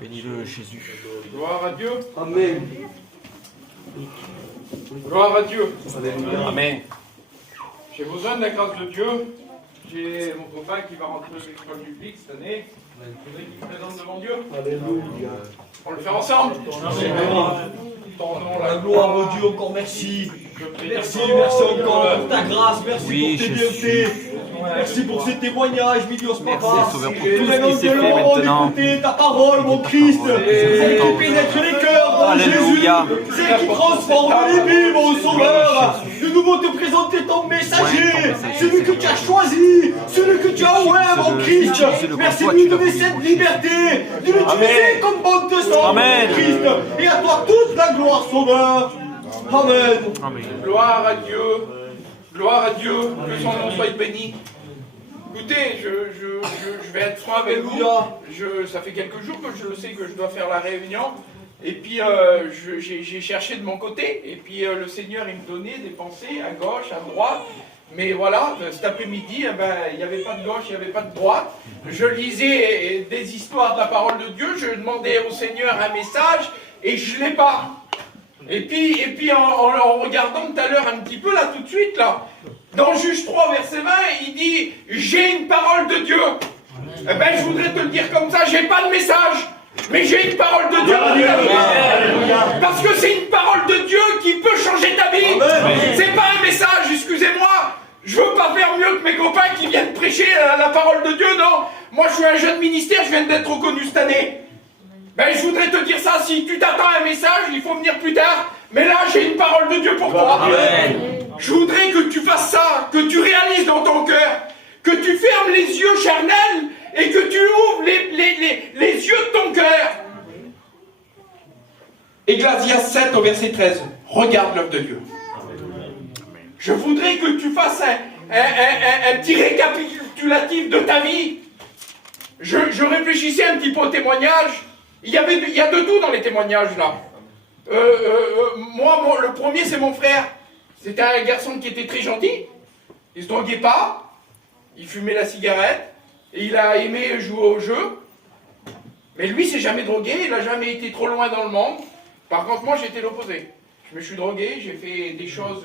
Bénis-le, Jésus. Gloire à Dieu. Amen. Gloire à Dieu. Amen. J'ai besoin de la grâce de Dieu. J'ai mon copain qui va rentrer à l'école publique cette année. Il faudrait qu'il me présente devant Dieu. Alléluia. On le fait ensemble. La gloire au Dieu, encore merci. Merci encore pour ta grâce, merci pour tes bienfaits. Merci pour ces témoignages, Dios Papa. Sauveur, pour tout ce qui s'est fait maintenant. D'écouter ta parole, mon Christ. Celle qui pénètre les cœurs, mon Alléluia. Jésus. Celle qui transforme les vies, mon Sauveur. De nouveau te présenter ton messager, celui que tu as choisi, celui que tu as oué, mon Christ. Merci de lui donner cette liberté, de l'utiliser comme bon te semble, mon Christ. Et à toi toute la gloire, Sauveur. Amen. Amen. Gloire à Dieu. Gloire à Dieu. Que son nom soit béni. Écoutez, je vais être franc avec vous. Ça fait quelques jours que je sais que je dois faire la réunion. Et puis, j'ai cherché de mon côté. Et puis, le Seigneur, il me donnait des pensées à gauche, à droite. Mais voilà, cet après-midi, il n'y avait pas de gauche, il n'y avait pas de droite. Je lisais des histoires de la parole de Dieu. Je demandais au Seigneur un message et je ne l'ai pas. Et puis en regardant tout à l'heure un petit peu, là, tout de suite, là, dans Juge 3, verset 20, il dit « J'ai une parole de Dieu ». Eh bien, je voudrais te le dire comme ça, j'ai pas de message, mais j'ai une parole de Dieu. Parce que c'est une parole de Dieu qui peut changer ta vie. C'est pas un message, excusez-moi. Je veux pas faire mieux que mes copains qui viennent prêcher la parole de Dieu, non. Moi, je suis un jeune ministère, je viens d'être reconnu cette année. Ben, je voudrais te dire ça, si tu t'attends à un message, il faut venir plus tard. Mais là, j'ai une parole de Dieu pour toi. Amen. Je voudrais que tu fasses ça, que tu réalises dans ton cœur, que tu fermes les yeux charnels et que tu ouvres les yeux de ton cœur. Ecclésiaste 7 au verset 13. Regarde l'œuvre de Dieu. Je voudrais que tu fasses un petit récapitulatif de ta vie. Je réfléchissais un petit peu au témoignage. Il y a de tout dans les témoignages là. Moi, le premier, c'est mon frère. C'était un garçon qui était très gentil. Il se droguait pas. Il fumait la cigarette. Et il a aimé jouer au jeu. Mais lui, s'est jamais drogué. Il n'a jamais été trop loin dans le monde. Par contre, moi, j'étais l'opposé. Je me suis drogué. J'ai fait des choses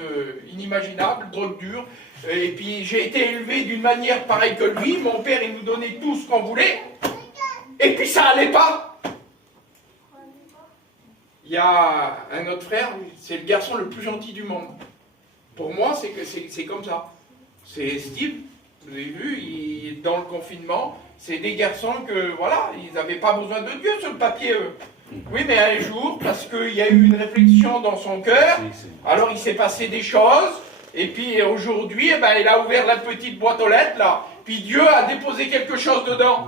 inimaginables, drogue dure. Et puis, j'ai été élevé d'une manière pareille que lui. Mon père, il nous donnait tout ce qu'on voulait. Et puis, ça allait pas. Il y a un autre frère, c'est le garçon le plus gentil du monde. Pour moi, c'est comme ça. C'est Steve, vous avez vu, il est dans le confinement. C'est des garçons que, voilà, ils n'avaient pas besoin de Dieu sur le papier, eux. Oui, mais un jour, parce qu'il y a eu une réflexion dans son cœur, alors il s'est passé des choses, et puis aujourd'hui, il a ouvert la petite boîte aux lettres, là, puis Dieu a déposé quelque chose dedans.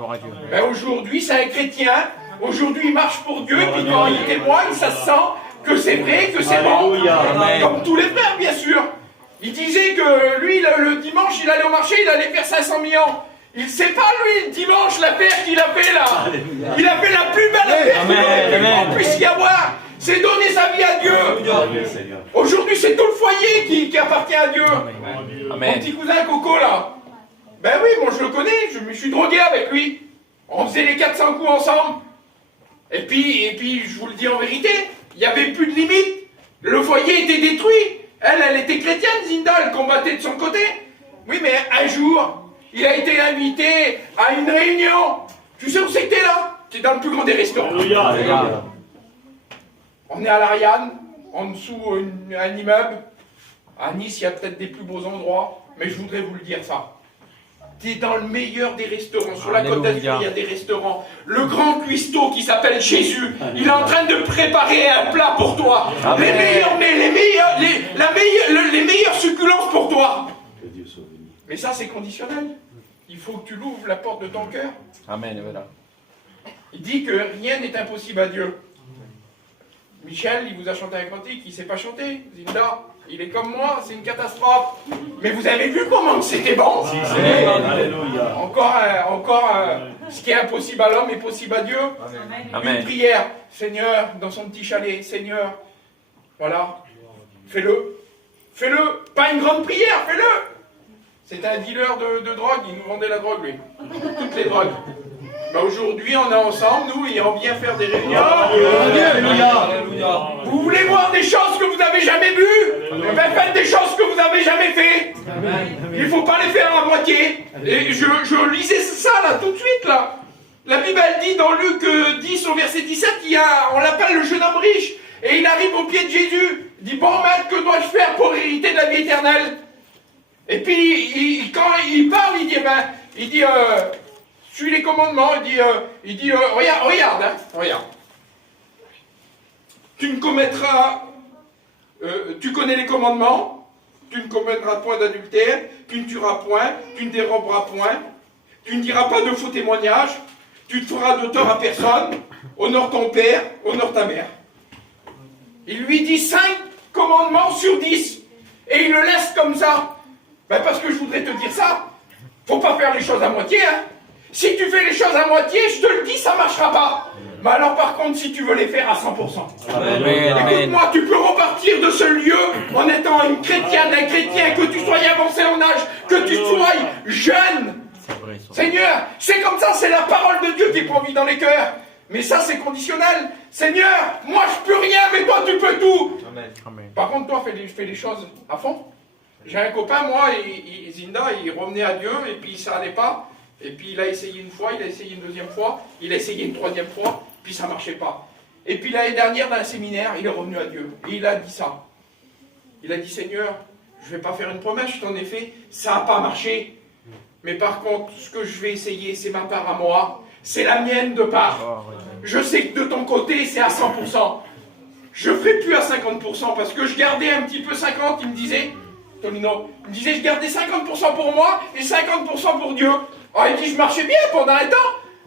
Aujourd'hui, c'est un chrétien. Aujourd'hui, il marche pour Dieu, et puis quand il témoigne, ça se sent que c'est vrai, que c'est bon. Comme tous les frères, bien sûr. Il disait que lui, le dimanche, il allait au marché, il allait faire 500 millions. Il ne sait pas, lui, le dimanche, l'affaire qu'il a fait là. Il a fait la plus belle affaire qu'on puisse y avoir. C'est donner sa vie à Dieu. Aujourd'hui, c'est tout le foyer qui appartient à Dieu. Mon petit cousin Coco, là. Ben oui, moi je le connais, je me suis drogué avec lui. On faisait les 400 coups ensemble. Et puis, je vous le dis en vérité, il n'y avait plus de limite. Le foyer était détruit. Elle était chrétienne, Zinda, elle combattait de son côté. Oui, mais un jour, il a été invité à une réunion. Tu sais où c'était là? C'est dans le plus grand des restaurants. On est à l'Ariane, en dessous un immeuble. À Nice, il y a peut-être des plus beaux endroits, mais je voudrais vous le dire ça. Tu es dans le meilleur des restaurants. Sur la Côte d'Azur, il y a des restaurants. Le grand cuistot qui s'appelle Jésus, il est en train de préparer un plat pour toi. Les meilleures succulences pour toi. Mais ça, c'est conditionnel. Il faut que tu l'ouvres la porte de ton cœur. Amen. Voilà. Il dit que rien n'est impossible à Dieu. Michel, il vous a chanté un cantique, il ne sait pas chanter. Zinda, il est comme moi, c'est une catastrophe. Mais vous avez vu comment c'était bon? Encore ce qui est impossible à l'homme est possible à Dieu. Amen. Une prière, Seigneur, dans son petit chalet, Seigneur, voilà, fais-le. Fais-le, pas une grande prière, fais-le. C'est un dealer de drogue, il nous vendait la drogue, lui. Toutes les drogues. Bah aujourd'hui, on est ensemble, nous, et on vient faire des réunions. Alléluia. Vous voulez voir des choses que vous n'avez jamais vues? Eh ben, faites des choses que vous n'avez jamais fait. Il ne faut pas les faire à moitié. Et je lisais ça là, tout de suite là. La Bible elle dit dans Luc 10 au verset 17, on l'appelle le jeune homme riche. Et il arrive au pied de Jésus. Il dit, bon maître, que dois-je faire pour hériter de la vie éternelle? Et puis, quand il parle, il dit, suis les commandements. Il dit, regarde. Tu ne commettras, tu connais les commandements. Tu ne commettras point d'adultère. Tu ne tueras point. Tu ne déroberas point. Tu ne diras pas de faux témoignages. Tu ne feras de tort à personne. Honore ton père, honore ta mère. Il lui dit 5 commandements sur 10. Et il le laisse comme ça. Ben parce que je voudrais te dire ça. Faut pas faire les choses à moitié, hein. Si tu fais les choses à moitié, je te le dis, ça marchera pas. Mais alors par contre, si tu veux les faire à 100%. Écoute-moi, tu peux repartir de ce lieu en étant une chrétienne, un chrétien, que tu sois avancé en âge, que tu sois jeune. Seigneur, c'est comme ça, c'est la parole de Dieu qui prend vie dans les cœurs. Mais ça, c'est conditionnel. Seigneur, moi, je peux rien, mais toi, tu peux tout. Amen. Par contre, toi, fais les choses à fond. J'ai un copain, moi, Zinda, il revenait à Dieu, et puis ça n'allait pas. Et puis il a essayé une fois, il a essayé une deuxième fois, il a essayé une troisième fois, puis ça ne marchait pas. Et puis l'année dernière, dans un séminaire, il est revenu à Dieu. Et il a dit ça. Il a dit, Seigneur, je ne vais pas faire une promesse, je t'en ai fait, ça n'a pas marché. Mais par contre, ce que je vais essayer, c'est ma part à moi. C'est la mienne de part. Je sais que de ton côté, c'est à 100%. Je ne ferai plus à 50% parce que je gardais un petit peu 50, il me disait, Tonino, il me disait, je gardais 50% pour moi et 50% pour Dieu. Alors il dit, je marchais bien pendant un temps,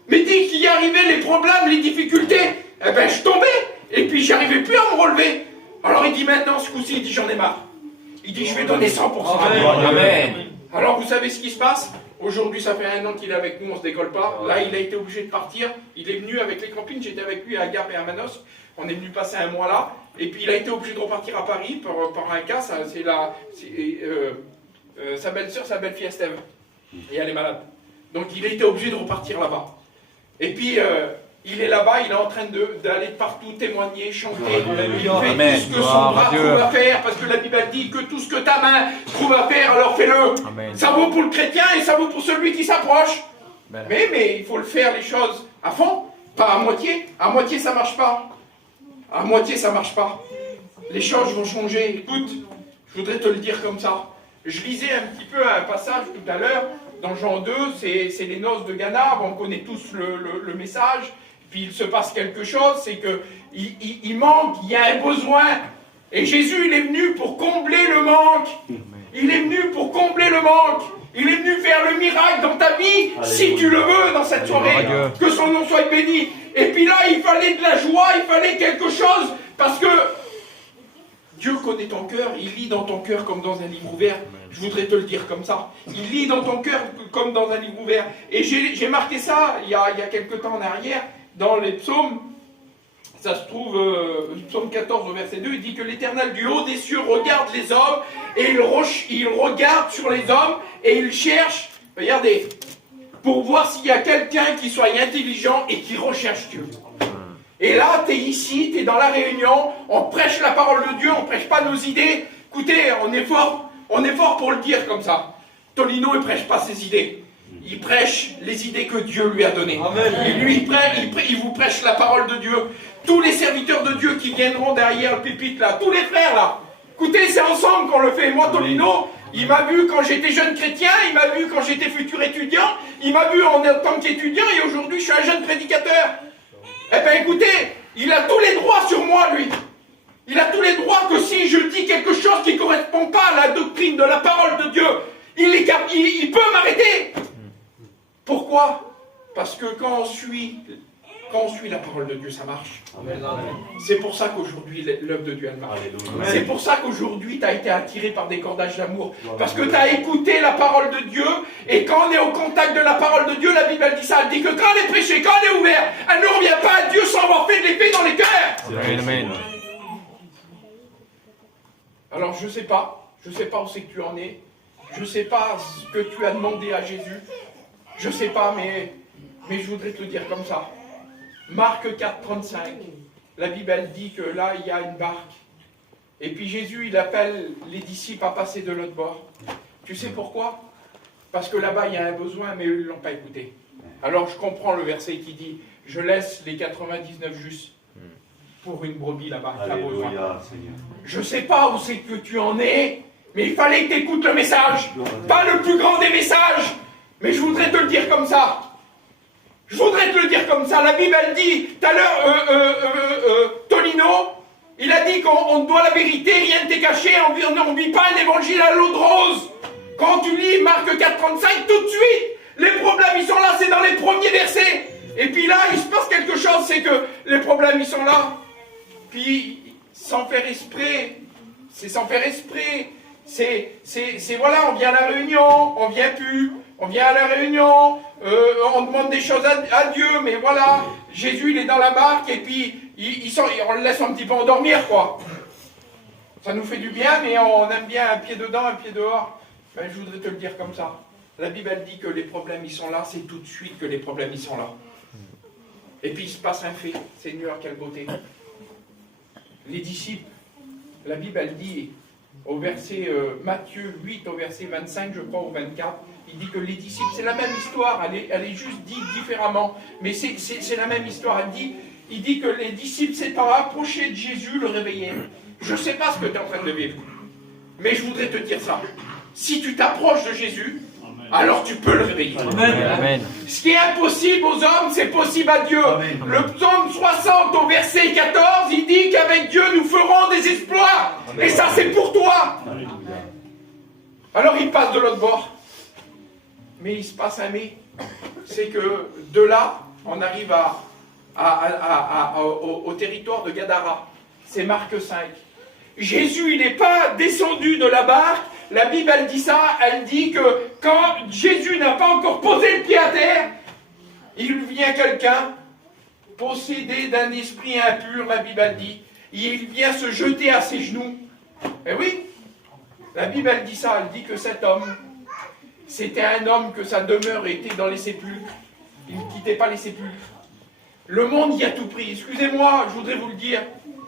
mais dès qu'il y arrivait les problèmes, les difficultés, eh ben je tombais, et puis j'arrivais plus à me relever. Alors il dit, maintenant, ce coup-ci, il dit, j'en ai marre. Il dit, je vais donner 100%. Amen. Alors vous savez ce qui se passe? Aujourd'hui, ça fait 1 an qu'il est avec nous, on ne se décolle pas. Là, il a été obligé de partir. Il est venu avec les copines, j'étais avec lui à Gap et à Manos. On est venu passer un mois là. Et puis il a été obligé de repartir à Paris par un cas. C'est sa belle-sœur, sa belle-fille Estève. Et elle est malade. Donc il a été obligé de repartir là-bas. Et puis il est là-bas, il est en train d'aller partout témoigner, chanter. Il fait tout ce que son bras trouve à faire, parce que la Bible dit que tout ce que ta main trouve à faire, alors fais-le. Ça vaut pour le chrétien et ça vaut pour celui qui s'approche. Mais il faut le faire les choses à fond, pas à moitié. À moitié ça marche pas. À moitié ça marche pas. Les choses vont changer. Écoute, je voudrais te le dire comme ça. Je lisais un petit peu un passage tout à l'heure. Dans Jean 2, c'est les noces de Cana, on connaît tous le message, puis il se passe quelque chose, c'est qu'il manque, il y a un besoin, et Jésus il est venu pour combler le manque, il est venu pour combler le manque, il est venu faire le miracle dans ta vie, si tu le veux, dans cette soirée, que son nom soit béni. Et puis là, il fallait de la joie, il fallait quelque chose, parce que Dieu connaît ton cœur, il lit dans ton cœur comme dans un livre ouvert. Je voudrais te le dire comme ça. Il lit dans ton cœur comme dans un livre ouvert. Et j'ai marqué ça il y a quelque temps en arrière, dans les psaumes. Ça se trouve, psaume 14 au verset 2, il dit que l'Éternel du haut des cieux regarde les hommes, et il regarde sur les hommes, et il cherche, regardez, pour voir s'il y a quelqu'un qui soit intelligent et qui recherche Dieu. Et là, tu es ici, tu es dans la réunion, on prêche la parole de Dieu, on ne prêche pas nos idées. Écoutez, on est fort pour le dire comme ça. Tolino, il ne prêche pas ses idées. Il prêche les idées que Dieu lui a données. Amen. Et lui, il vous prêche la parole de Dieu. Tous les serviteurs de Dieu qui viendront derrière le pupitre là, tous les frères là. Écoutez, c'est ensemble qu'on le fait. Moi, Tolino, il m'a vu quand j'étais jeune chrétien, il m'a vu quand j'étais futur étudiant, il m'a vu en tant qu'étudiant, et aujourd'hui, je suis un jeune prédicateur. Eh bien écoutez, il a tous les droits sur moi, lui. Il a tous les droits que si je dis quelque chose qui ne correspond pas à la doctrine de la parole de Dieu, il peut m'arrêter. Pourquoi? Parce que quand on suit la parole de Dieu, ça marche. C'est pour ça qu'aujourd'hui, l'œuvre de Dieu, elle marche. C'est pour ça qu'aujourd'hui, tu as été attiré par des cordages d'amour. Parce que tu as écouté la parole de Dieu, et quand on est au contact de la parole de Dieu, la Bible elle dit ça, elle dit que quand elle est prêchée, quand elle est ouverte, elle ne revient pas à Dieu sans avoir fait de l'effet dans les cœurs. Amen. Alors je sais pas où c'est que tu en es, je sais pas ce que tu as demandé à Jésus, je sais pas, mais Mais je voudrais te le dire comme ça. Marc 4, 35. La Bible elle dit que là, il y a une barque. Et puis Jésus, il appelle les disciples à passer de l'autre bord. Tu sais pourquoi? Parce que là-bas, il y a un besoin, mais eux, ils ne l'ont pas écouté. Alors je comprends le verset qui dit, je laisse les 99 justes pour une brebis là-bas. Je ne sais pas où c'est que tu en es, mais il fallait que tu écoutes le message. Pas le plus grand des messages, mais je voudrais te le dire comme ça. Je voudrais te le dire comme ça. La Bible, elle dit, tout à l'heure, Tonino, il a dit qu'on doit la vérité, rien ne t'est caché, on ne vit pas un évangile à l'eau de rose. Quand tu lis Marc 4,35, tout de suite, les problèmes, ils sont là, c'est dans les premiers versets. Et puis là, il se passe quelque chose, c'est que les problèmes, ils sont là. Puis, sans faire esprit, c'est sans faire esprit. C'est voilà, on vient à la réunion, on vient plus, on vient à la réunion, on demande des choses à Dieu, mais voilà, Jésus, il est dans la barque, et puis, on le laisse un petit peu endormir, quoi. Ça nous fait du bien, mais on aime bien un pied dedans, un pied dehors. Ben, je voudrais te le dire comme ça. La Bible elle dit que les problèmes ils sont là, c'est tout de suite que les problèmes ils sont là. Et puis il se passe un fait. Seigneur, quelle beauté. Les disciples, la Bible elle dit au verset Matthieu 8, au verset 25, je crois, au 24, il dit que les disciples, c'est la même histoire, elle est juste dite différemment, mais c'est la même histoire. Il dit que les disciples s'étant approchés de Jésus, le réveillaient. Je ne sais pas ce que tu es en train de vivre, mais je voudrais te dire ça. Si tu t'approches de Jésus, alors tu peux le réveiller. Amen. Ce qui est impossible aux hommes, c'est possible à Dieu. Amen. Le psaume 60 au verset 14, il dit qu'avec Dieu nous ferons des exploits. Amen. Et ça c'est pour toi. Amen. Alors il passe de l'autre bord. Mais il se passe un mais. C'est que de là, on arrive au territoire de Gadara. C'est Marc 5. Jésus, il n'est pas descendu de la barque. La Bible, elle dit ça, elle dit que quand Jésus n'a pas encore posé le pied à terre, il vient quelqu'un, possédé d'un esprit impur, la Bible, elle dit, il vient se jeter à ses genoux. Eh oui, la Bible, elle dit ça, elle dit que cet homme, c'était un homme que sa demeure était dans les sépulcres. Il ne quittait pas les sépulcres. Le monde y a tout pris. Excusez-moi, je voudrais vous le dire,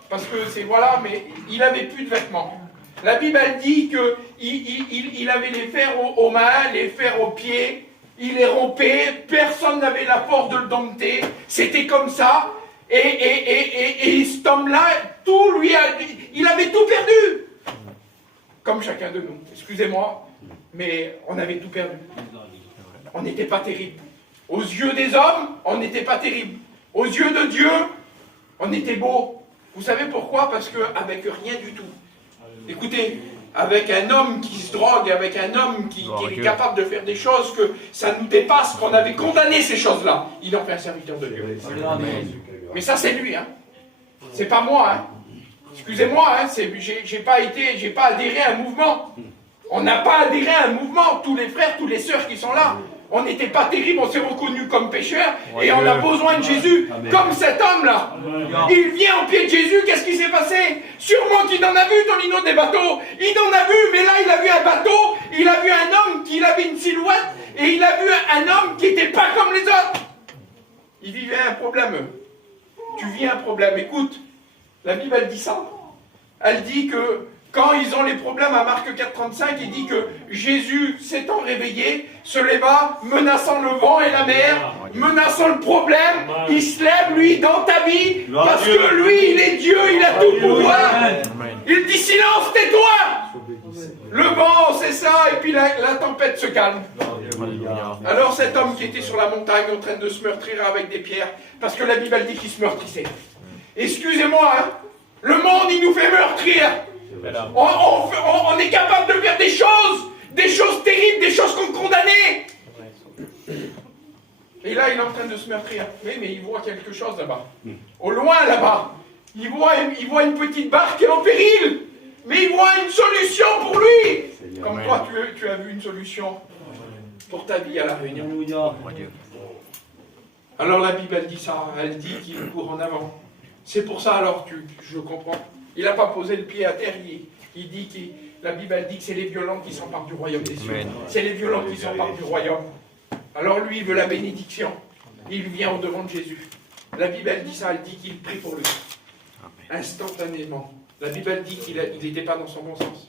parce que c'est voilà, mais il n'avait plus de vêtements. La Bible elle dit qu'il avait les fers aux mains, les fers aux pieds, il les rompait, personne n'avait la force de le dompter, c'était comme ça, et cet homme-là, il avait tout perdu, comme chacun de nous, excusez-moi, mais on avait tout perdu, on n'était pas terrible. Aux yeux des hommes, on n'était pas terrible, aux yeux de Dieu, on était beau. Vous savez pourquoi? Parce qu'avec rien du tout, écoutez, avec un homme qui se drogue, avec un homme qui est capable de faire des choses que ça nous dépasse, qu'on avait condamné ces choses-là, il en fait un serviteur de Dieu. Mais ça c'est lui, hein. C'est pas moi, hein. Excusez-moi, hein. J'ai pas adhéré à un mouvement. On n'a pas adhéré à un mouvement. Tous les frères, tous les sœurs qui sont là, on n'était pas terrible, on s'est reconnus comme pécheurs et on a besoin de Jésus. Amen. Comme cet homme-là. Il vient au pied de Jésus, qu'est-ce qui s'est passé? Sûrement qu'il en a vu, Tonino, des bateaux. Il en a vu, mais là, il a vu un bateau, il a vu un homme qui avait une silhouette et il a vu un homme qui n'était pas comme les autres. Il vivait un problème. Tu vis un problème. Écoute, la Bible, elle dit ça. Elle dit que quand ils ont les problèmes à Marc 4,35, il dit que Jésus, s'étant réveillé, se leva, menaçant le vent et la mer, menaçant le problème. Il se lève, lui, dans ta vie, parce que lui, il est Dieu, il a tout pouvoir. Il dit silence, tais-toi. Le vent, c'est ça, et puis la tempête se calme. Alors cet homme qui était sur la montagne en train de se meurtrir avec des pierres, parce que la Bible dit qu'il se meurtrissait. Excusez-moi, hein, le monde, il nous fait meurtrir. On est capable de faire des choses terribles, des choses qu'on condamnait. Et là, il est en train de se meurtrir. Mais il voit quelque chose là-bas. Au loin, là-bas, il voit une petite barque en péril. Mais il voit une solution pour lui. Comme toi, tu as vu une solution pour ta vie à la Réunion. Alors la Bible, elle dit ça. Elle dit qu'il court en avant. C'est pour ça, alors, je comprends. Il n'a pas posé le pied à terre, il dit que la Bible dit que c'est les violents qui s'emparent du royaume des cieux. C'est les violents qui s'emparent du royaume. Alors lui, il veut la bénédiction. il vient au-devant de Jésus. La Bible, elle dit ça, elle dit qu'il prie pour lui. Instantanément. La Bible, elle dit qu'il n'était pas dans son bon sens.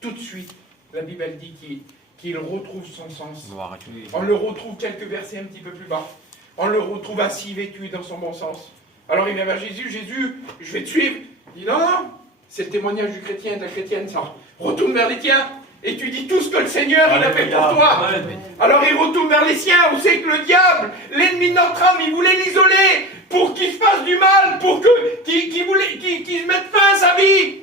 Tout de suite, la Bible, elle dit qu'il retrouve son sens. On le retrouve quelques versets un petit peu plus bas. On le retrouve assis, vêtu dans son bon sens. Alors il vient vers Jésus, Jésus, je vais te suivre. Il dit non, non, c'est le témoignage du chrétien, de la chrétienne, ça. Retourne vers les tiens et tu dis tout ce que le Seigneur il a fait pour toi. Alors il retourne vers les siens. Vous savez que le diable, l'ennemi de notre âme, il voulait l'isoler pour qu'il se fasse du mal, pour qu'il se mette fin à sa vie.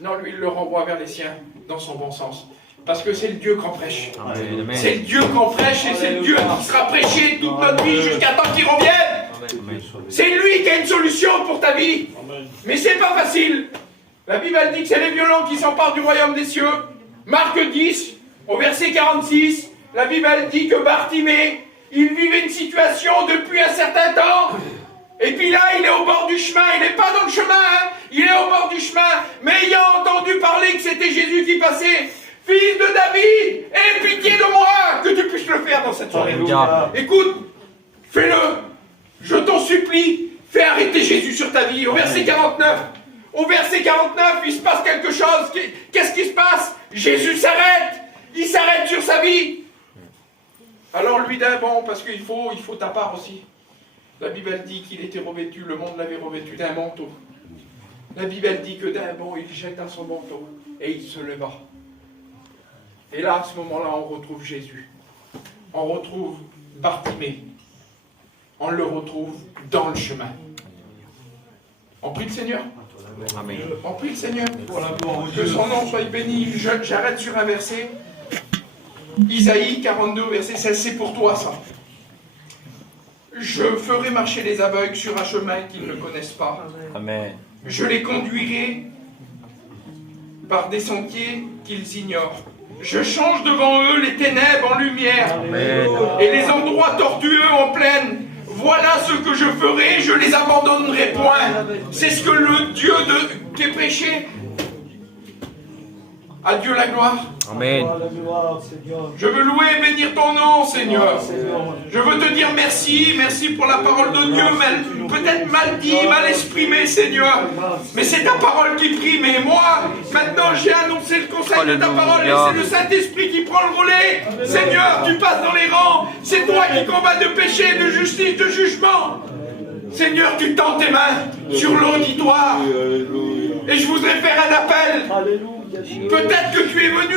Non, lui, il le renvoie vers les siens, dans son bon sens. Parce que c'est le Dieu qu'on prêche. C'est le Dieu qu'on prêche et c'est le Dieu qui sera prêché toute notre vie jusqu'à temps qu'il revienne. C'est lui qui a une solution pour ta vie. Mais c'est pas facile. La Bible elle dit que c'est les violents qui s'emparent du royaume des cieux. Marc 10, au verset 46, la Bible elle dit que Bartimée, il vivait une situation depuis un certain temps. Et puis là, il est au bord du chemin. Il n'est pas dans le chemin, hein. Il est au bord du chemin. Mais ayant entendu parler que c'était Jésus qui passait, Fils de David, aie pitié de moi, que tu puisses le faire dans cette soirée. Écoute, fais-le. Je t'en supplie, fais arrêter Jésus sur ta vie. Au verset 49, il se passe quelque chose. Qu'est-ce qui se passe? Jésus s'arrête. Il s'arrête sur sa vie. Alors lui dit, bon, parce qu'il faut ta part aussi. La Bible dit qu'il était revêtu, le monde l'avait revêtu d'un manteau. La Bible dit que d'un bond, il jeta son manteau et il se leva. Et là, à ce moment-là, on retrouve Jésus. On retrouve Bartimée. On le retrouve dans le chemin. On prie le Seigneur. Amen. On prie le Seigneur. Que son nom soit béni. J'arrête sur un verset. Isaïe 42, verset 16. C'est pour toi, ça. Je ferai marcher les aveugles sur un chemin qu'ils ne connaissent pas. Amen. Je les conduirai par des sentiers qu'ils ignorent. Je change devant eux les ténèbres en lumière. Amen. Et les endroits tortueux en plaine. Voilà ce que je ferai, je les abandonnerai point. C'est ce que le Dieu qui est prêché. À Dieu la gloire. Amen. Je veux louer et bénir ton nom, Seigneur. Je veux te dire merci, merci pour la parole de Dieu, peut-être mal dit, mal exprimée, Seigneur. Mais c'est ta parole qui prime. Et moi, maintenant, j'ai annoncé le conseil de ta parole et c'est le Saint-Esprit qui prend le relais. Seigneur, tu passes dans les rangs. C'est toi qui combats de péché, de justice, de jugement. Seigneur, tu tends tes mains sur l'auditoire. Et je voudrais faire un appel. Peut-être que tu es venu